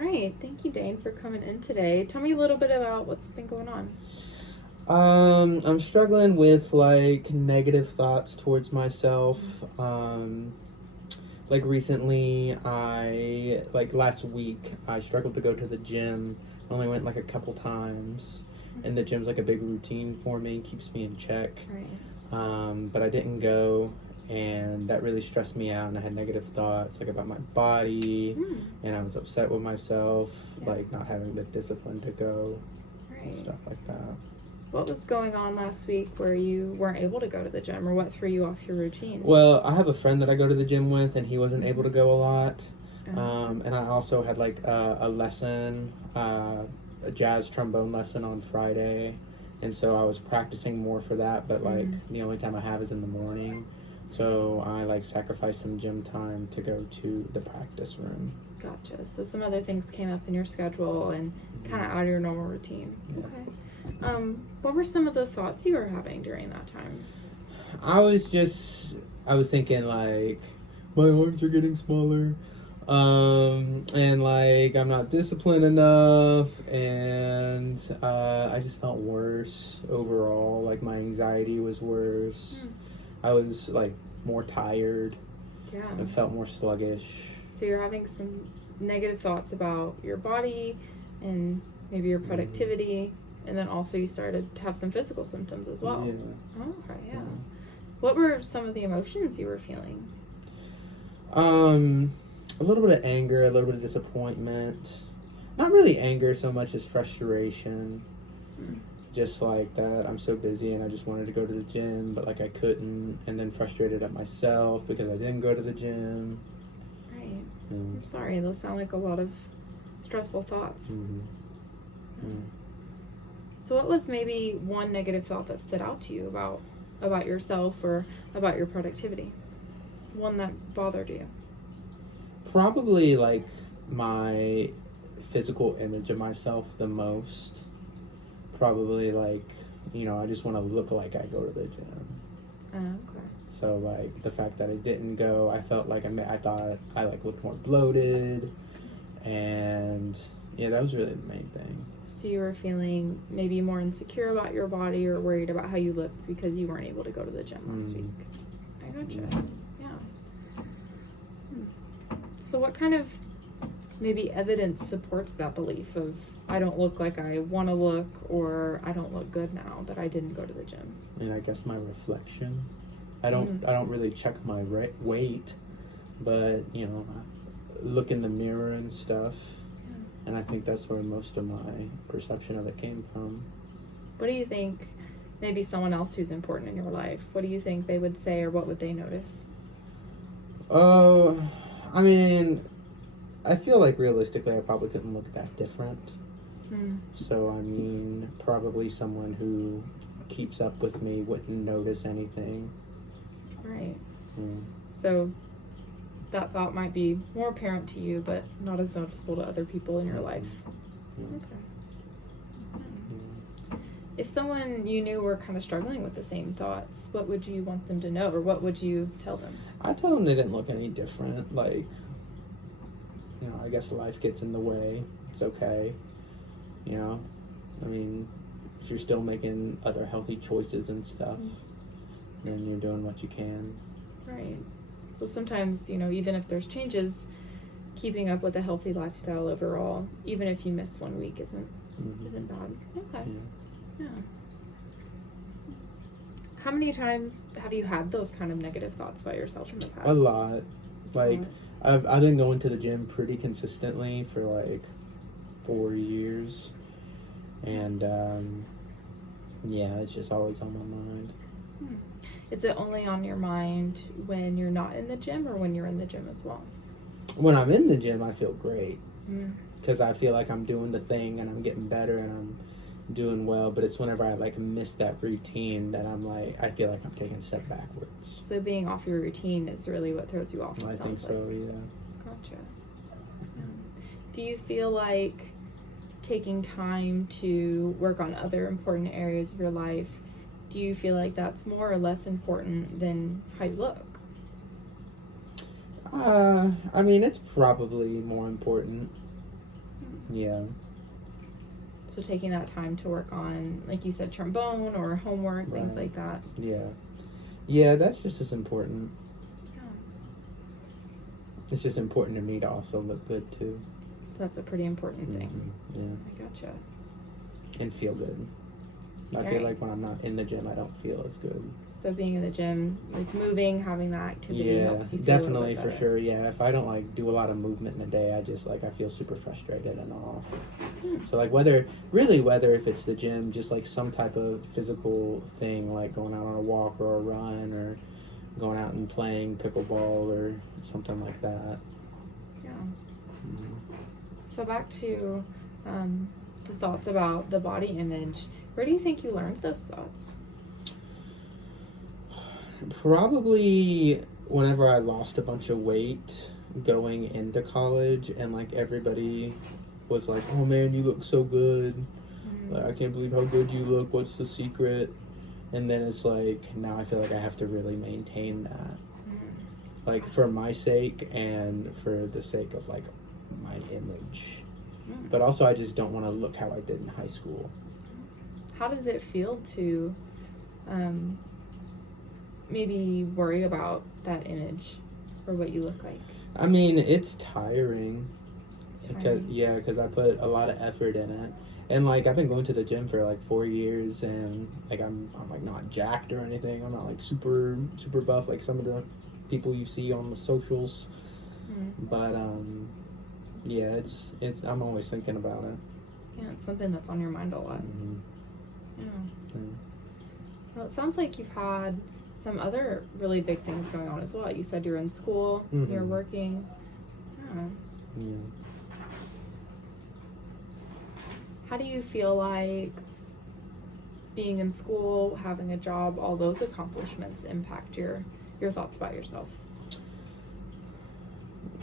right. Thank you, Dane, for coming in today. Tell me a little bit about what's been going on. I'm struggling with like negative thoughts towards myself. Like recently, like last week, I struggled to go to the gym. Only went like a couple times, and the gym's like a big routine for me, keeps me in check. Right. But I didn't go, and that really stressed me out, and I had negative thoughts like about my body, and I was upset with myself, like not having the discipline to go, Right. stuff like that. What was going on last week where you weren't able to go to the gym, or what threw you off your routine? Well, I have a friend that I go to the gym with, and he wasn't able to go a lot. And I also had like a lesson, a jazz trombone lesson on Friday, and so I was practicing more for that, but like the only time I have is in the morning. So I like sacrificed some gym time to go to the practice room. Gotcha. So some other things came up in your schedule and kind of out of your normal routine. Yeah. Okay. What were some of the thoughts you were having during that time? I was thinking like, my arms are getting smaller, and like I'm not disciplined enough, and I just felt worse overall. Like my anxiety was worse. I was like more tired. Yeah. And felt more sluggish. So you're having some negative thoughts about your body and maybe your productivity, and then also you started to have some physical symptoms as well. Yeah. Oh, okay, yeah. What were some of the emotions you were feeling? A little bit of anger, a little bit of disappointment. Not really anger so much as frustration. Just like that I'm so busy and I just wanted to go to the gym, but like I couldn't, and then frustrated at myself because I didn't go to the gym. Right. I'm sorry, those sound like a lot of stressful thoughts. So what was maybe one negative thought that stood out to you about yourself or about your productivity? One that bothered you? Probably like my physical image of myself the most. Probably like, I just want to look like I go to the gym. Okay. So like the fact that I didn't go, I felt like I thought I like looked more bloated, and yeah, that was really the main thing. So you were feeling maybe more insecure about your body or worried about how you looked because you weren't able to go to the gym last week. I gotcha. Yeah. So what kind of maybe evidence supports that belief of I don't look like I want to look, or I don't look good now that I didn't go to the gym? I mean, I guess my reflection. I don't really check my weight, but I look in the mirror and stuff. And I think that's where most of my perception of it came from. What do you think, maybe someone else who's important in your life, what do you think they would say, or what would they notice? Oh, I mean, I feel like realistically I probably couldn't look that different. So, I mean, probably someone who keeps up with me wouldn't notice anything. Right. So that thought might be more apparent to you, but not as noticeable to other people in your life. Okay. If someone you knew were kind of struggling with the same thoughts, what would you want them to know, or what would you tell them? I tell them they didn't look any different. Like, I guess life gets in the way. It's okay. I mean, if you're still making other healthy choices and stuff, then you're doing what you can. Right. So sometimes, even if there's changes, keeping up with a healthy lifestyle overall, even if you miss 1 week, isn't bad. Okay. Yeah. How many times have you had those kind of negative thoughts about yourself in the past? A lot. Like, I've been going to the gym pretty consistently for like 4 years, and it's just always on my mind. Is it only on your mind when you're not in the gym, or when you're in the gym as well? When I'm in the gym, I feel great because I feel like I'm doing the thing and I'm getting better and I'm doing well. But it's whenever I like miss that routine that I'm like, I feel like I'm taking a step backwards. So being off your routine is really what throws you off. I think so. Yeah. Gotcha. Do you feel like taking time to work on other important areas of your life, do you feel like that's more or less important than how you look? I mean, it's probably more important. Yeah. So taking that time to work on, like you said, trombone or homework, things Right. like that. Yeah. Yeah, that's just as important. Yeah. It's just important to me to also look good too. So that's a pretty important thing. Yeah. I gotcha. And feel good. I Right. feel like when I'm not in the gym, I don't feel as good. So being in the gym, like moving, having that activity Yeah, helps you feel a little definitely, bit for better. sure. Yeah, if I don't like do a lot of movement in a day, I just like I feel super frustrated and off. So like whether if it's the gym, just like some type of physical thing, like going out on a walk or a run or going out and playing pickleball or something like that. Yeah. Mhm. So back to the thoughts about the body image. Where do you think you learned those thoughts? Probably whenever I lost a bunch of weight going into college, and like everybody was like, "Oh man, you look so good. Like, I can't believe how good you look. What's the secret?" And then it's like now I feel like I have to really maintain that, like for my sake and for the sake of like my image. But also I just don't want to look how I did in high school. How does it feel to maybe worry about that image or what you look like? I mean, it's tiring. It's tiring. Because I put a lot of effort in it. And like I've been going to the gym for like 4 years, and like I'm like not jacked or anything. I'm not like super buff like some of the people you see on the socials. But yeah, it's I'm always thinking about it. Yeah, it's something that's on your mind a lot. Mm-hmm. Yeah. Well, it sounds like you've had some other really big things going on as well. You said you're in school, you're working. Yeah. Yeah. How do you feel like being in school, having a job, all those accomplishments impact your thoughts about yourself?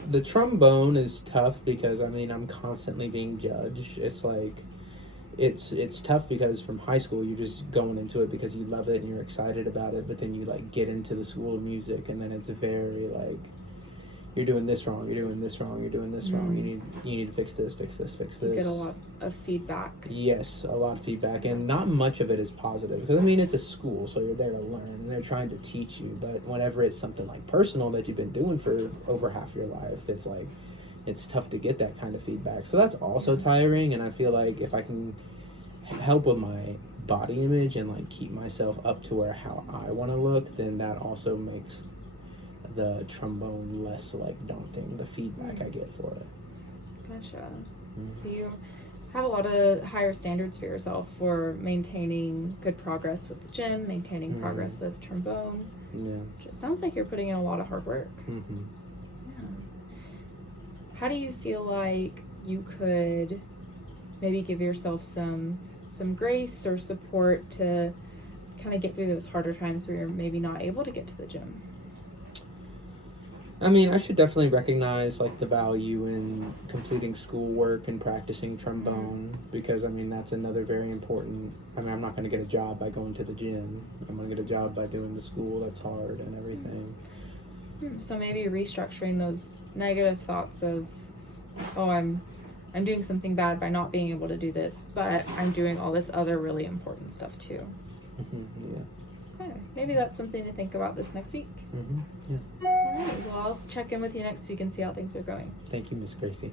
The trombone is tough because I mean I'm constantly being judged. It's like it's tough because from high school you're just going into it because you love it and you're excited about it, but then you like get into the school of music and then it's very like you're doing this wrong, you're doing this wrong, you're doing this wrong. You need to fix this. You get a lot of feedback. Yes, a lot of feedback, and not much of it is positive because I mean it's a school, so you're there to learn and they're trying to teach you. But whenever it's something like personal that you've been doing for over half your life, it's like it's tough to get that kind of feedback. So that's also tiring, and I feel like if I can help with my body image and like keep myself up to where how I want to look, then that also makes the trombone less like daunting, the feedback I get for it. Gotcha. So you have a lot of higher standards for yourself for maintaining good progress with the gym, maintaining progress with trombone. Yeah. It sounds like you're putting in a lot of hard work. Yeah. How do you feel like you could maybe give yourself some grace or support to kind of get through those harder times where you're maybe not able to get to the gym? I mean, I should definitely recognize like the value in completing schoolwork and practicing trombone because I mean that's another very important. I mean, I'm not going to get a job by going to the gym. I'm going to get a job by doing the school that's hard and everything. So maybe restructuring those negative thoughts of, oh, I'm doing something bad by not being able to do this, but I'm doing all this other really important stuff too. Yeah. Okay. Maybe that's something to think about this next week. Yeah. All right. Well, I'll check in with you next week and see how things are going. Thank you, Miss Gracie.